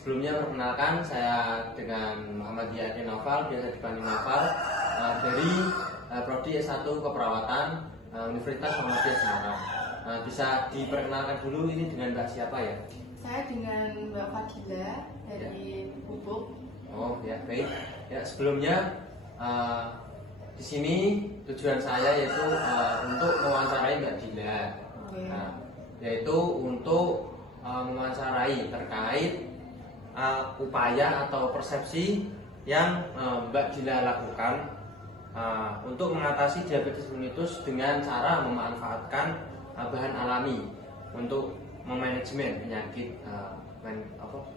Sebelumnya perkenalkan, saya dengan Muhammad Yadi Noval, biasa dipanggil Noval, dari Prodi S1 Keperawatan Universitas Muhammadiyah Semarang. Bisa diperkenalkan dulu ini dengan Mbak siapa ya? Saya dengan Mbak Fadila dari Ubuk. Oh ya, baik. Ya, sebelumnya di sini tujuan saya yaitu untuk mewawancarai Mbak Dila, yaitu untuk mewawancarai terkait upaya atau persepsi yang Mbak Dila lakukan untuk mengatasi diabetes mellitus dengan cara memanfaatkan bahan alami untuk memanajemen penyakit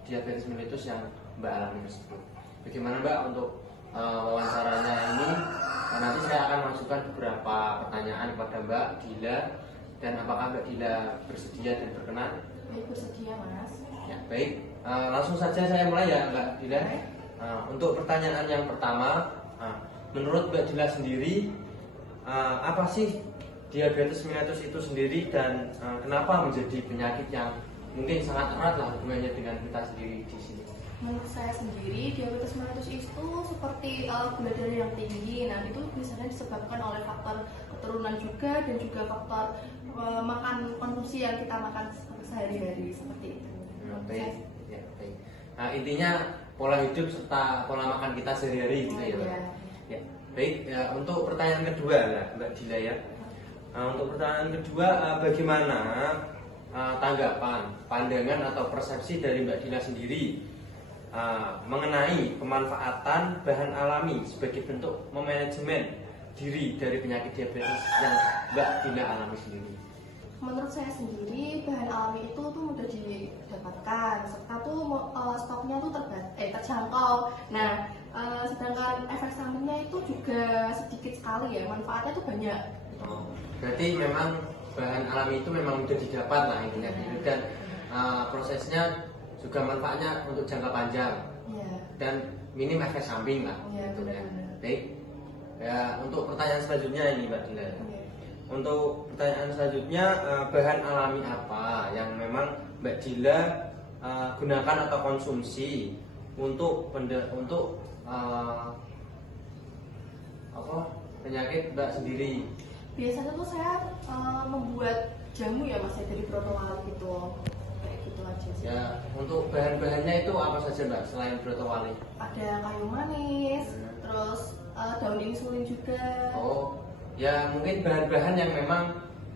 diabetes mellitus yang Mbak alami tersebut. Bagaimana Mbak untuk wawancaranya ini? Nanti saya akan masukkan beberapa pertanyaan kepada Mbak Dila, dan apakah Mbak Dila bersedia dan berkenan? Baik, bersedia Mas. Ya, baik. Langsung saja saya mulai ya Mbak Dila. Untuk pertanyaan yang pertama, menurut Mbak Dila sendiri, apa sih diabetes mellitus itu sendiri, dan kenapa menjadi penyakit yang mungkin sangat erat lah hubungannya dengan kita sendiri di sini? Menurut saya sendiri, diabetes mellitus itu seperti gula darah yang tinggi. Nah, itu biasanya disebabkan oleh faktor keturunan juga, dan juga faktor makan konsumsi yang kita makan sehari-hari seperti itu. Baik. Ya, baik. Nah, intinya pola hidup serta pola makan kita sehari-hari gitu ya, Mbak. Ya, baik. Ya, untuk pertanyaan kedua lah, Mbak Dila ya. Untuk pertanyaan kedua, bagaimana tanggapan, pandangan atau persepsi dari Mbak Dila sendiri mengenai pemanfaatan bahan alami sebagai bentuk memanajemen diri dari penyakit diabetes yang Mbak Dila alami sendiri? Menurut saya sendiri, bahan alami itu tuh mudah didapatkan, serta tuh stoknya tuh terjangkau. Nah, sedangkan efek sampingnya itu juga sedikit sekali ya, manfaatnya tuh banyak. Oh, berarti memang bahan alami itu memang mudah didapat lah intinya, dan prosesnya juga manfaatnya untuk jangka panjang, dan minim efek samping lah. Gitu, ya. Baik. Ya, untuk pertanyaan selanjutnya ini Mbak Dila. Untuk pertanyaan selanjutnya, bahan alami apa yang memang Mbak Dila gunakan atau konsumsi untuk penyakit Mbak sendiri? Biasanya tuh saya membuat jamu ya Mas, dari brotowali gitu. Kayak gitu aja sih. Ya, untuk bahan-bahannya itu apa saja Mbak selain brotowali? Ada kayu manis, terus daun insulin juga. Oh, ya mungkin bahan-bahan yang memang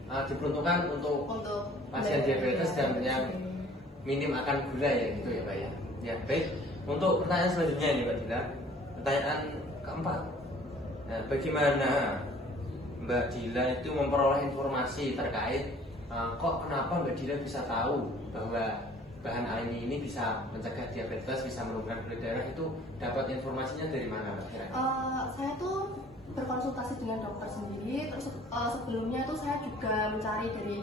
diperuntukkan untuk pasien diabetes dan yang minim akan gula ya gitu ya Pak ya. Ya, baik. Untuk pertanyaan selanjutnya ini Mbak Dila, pertanyaan keempat. Nah, bagaimana Mbak Dila itu memperoleh informasi terkait kok kenapa Mbak Dila bisa tahu bahwa bahan alami ini bisa mencegah diabetes, bisa menurunkan gula darah, itu dapat informasinya dari mana Mbak Dila? Saya tuh berkonsultasi dengan dokter sendiri, terus sebelumnya tuh saya juga mencari dari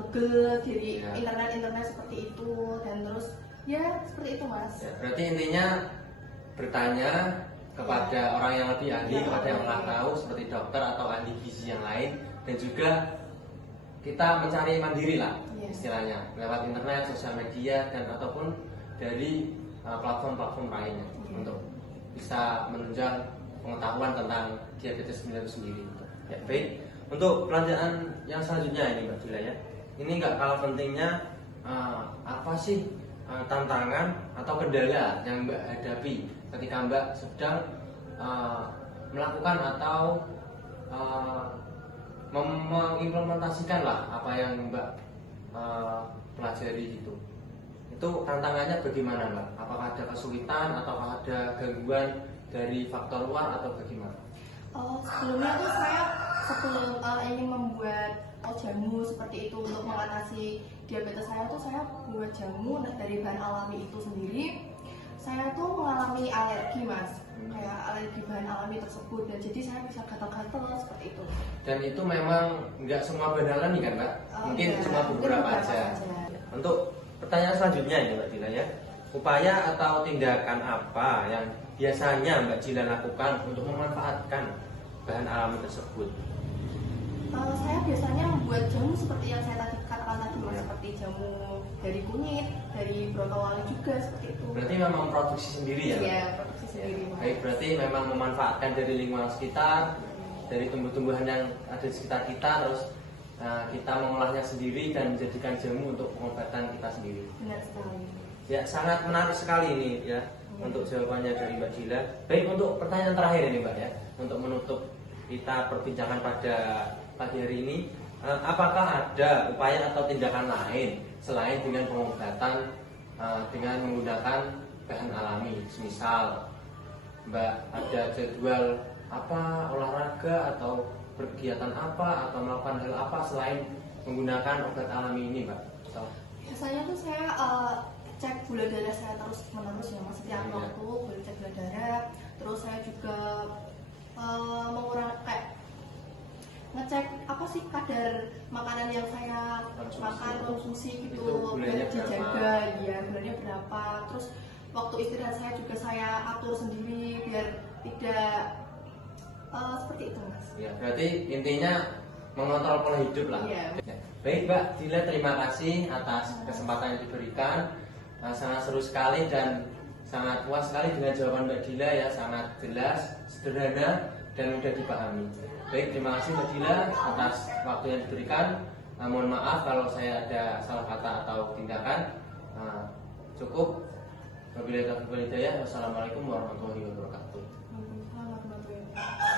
Google, dari internet seperti itu, dan terus ya seperti itu Mas. Ya, berarti intinya bertanya kepada orang yang lebih ahli, kepada yang telah tahu seperti dokter atau ahli gizi yang lain, dan juga kita mencari mandiri lah istilahnya lewat internet, sosial media, dan ataupun dari platform-platform lainnya untuk bisa menunjang pengetahuan tentang diabetes mellitus sendiri. Ya, baik. Untuk pelajaran yang selanjutnya ini Mbak Dila ya, ini nggak kalah pentingnya, apa sih tantangan atau kendala yang Mbak hadapi ketika Mbak sedang melakukan atau mengimplementasikan lah apa yang Mbak pelajari itu tantangannya bagaimana Mbak? Apakah ada kesulitan atau ada gangguan dari faktor luar atau bagaimana? Sebelumnya tuh saya ingin membuat jamu seperti itu untuk mengatasi diabetes saya buat jamu dari bahan alami itu sendiri. Saya tuh mengalami alergi Mas, kayak alergi bahan alami tersebut, dan jadi saya bisa gatal-gatal seperti itu. Dan itu memang nggak semua bahan alami kan Mbak? Mungkin cuma beberapa aja. Untuk pertanyaan selanjutnya ini Mbak Dila ya, upaya atau tindakan apa yang biasanya Mbak Dila lakukan untuk memanfaatkan bahan alami tersebut? Saya biasanya membuat jamu seperti yang saya katakan tadi dulu seperti jamu dari kunyit, dari brokoli juga seperti itu. Berarti memang produksi sendiri ya? Iya, produksi sendiri. Baik, berarti memang memanfaatkan dari lingkungan sekitar, dari tumbuh-tumbuhan yang ada di sekitar kita, terus kita mengolahnya sendiri dan menjadikan jamu untuk pengobatan kita sendiri. Benar sekali. Ya, sangat menarik sekali ini ya untuk jawabannya dari Mbak Dila. Baik, untuk pertanyaan terakhir ini Mbak ya, untuk menutup kita perbincangan pada pagi hari ini, apakah ada upaya atau tindakan lain selain dengan pengobatan dengan menggunakan bahan alami? Misal Mbak ada jadwal apa olahraga atau berkegiatan apa atau melakukan hal apa selain menggunakan obat alami ini, Mbak? Biasanya tuh saya cek gula darah saya terus menerus ya mas, setiap waktu boleh cek gula darah. Terus saya juga mengurangi kayak ngecek apa sih kadar makanan yang saya makan konsumsi gitu biar dijaga ya gulanya berapa. Terus waktu istirahat saya juga saya atur sendiri biar tidak seperti itu mas. Ya, berarti intinya mengontrol pola hidup lah. Ya. Baik Mbak Dila, terima kasih atas kesempatan yang diberikan. Sangat seru sekali dan sangat puas sekali dengan jawaban Mbak Dila ya, sangat jelas, sederhana dan mudah dipahami. Baik, terima kasih Mbak Dila atas waktu yang diberikan. Mohon maaf kalau saya ada salah kata atau tindakan. Cukup. Wabillahi taufiq wal hidayah. Wassalamualaikum warahmatullahi wabarakatuh. Waalaikumsalam warahmatullahi wabarakatuh.